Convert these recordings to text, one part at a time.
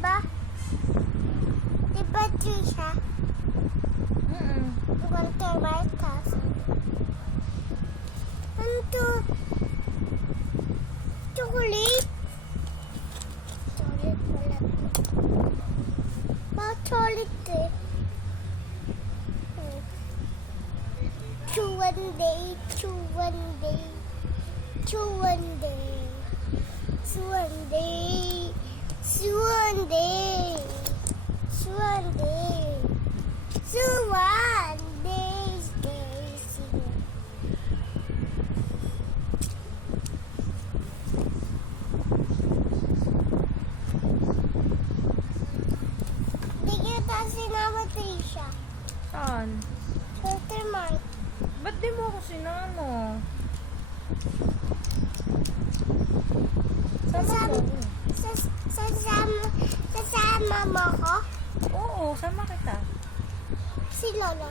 Diba? Diba, Trisha? Walter White Castle. Ano to? Chocolate? Chocolate pala to. Bakit chocolate eh? Chew one day, chew one day, chew one day, chew one day, chew one day, chew one day, chew one day, Daisy. Di kita sinama, Trisha. Saan? Walter White. Ba't di mo ako sinama? Sama mo. Sasama mo ko? Oo, sama kita. Si Lolo?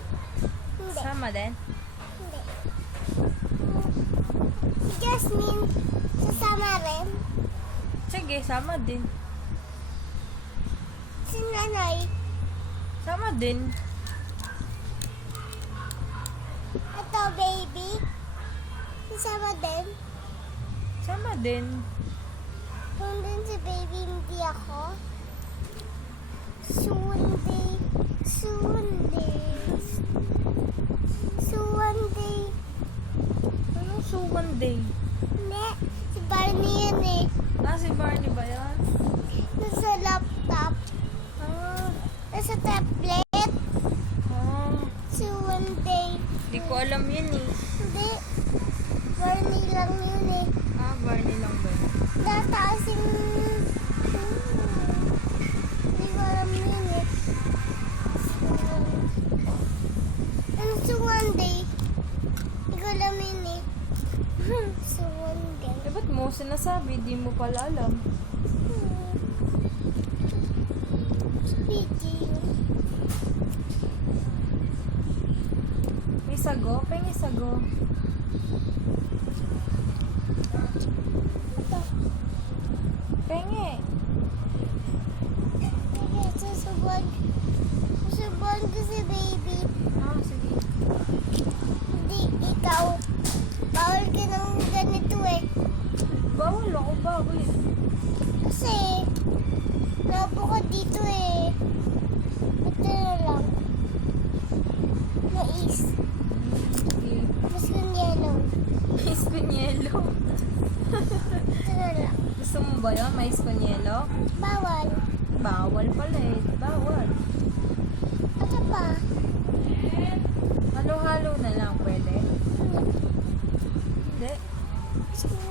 Hindi. Sama din? Hindi. Si Jasmine, sasama rin? Sige, sama din. Si Nanay? Sama din. Ito, baby? Sasama din? Sama din. Kung din si baby, hindi ako? Sunday. Anong suwan day? Hindi. Si Barney yan eh. Si Barney ba yan? Nasa laptop. Ah, Nasa tablet. ah. Sunday. Di ko alam yun eh. Hindi. Barney lang yun eh. Barney lang ba yun? Tataas yung... Hindi ko alam yun eh. Ano sa one day? Hindi ko alam yun eh. Sa one day. Eh, ba't mo sinasabi? Di mo pala alam. Speaking. May sago? Pengi sago. Ito. Pengi. Sige, susubuan. Susubuan ko si baby. Sige. Hindi, ikaw. Bawal ka ng ganito eh. Bawal ako, bawal. Kasi, naupo ka dito eh. Ito na lang. Mais. Sige. Mas kung yellow. Mais con yelo. Ito na lang. Gusto mo ba yun? Mais con yelo? Bawal. Bawal pala eh. Bawal. Ano pa? Halo-halo na lang pwede. Hindi. Hindi. Gusto mo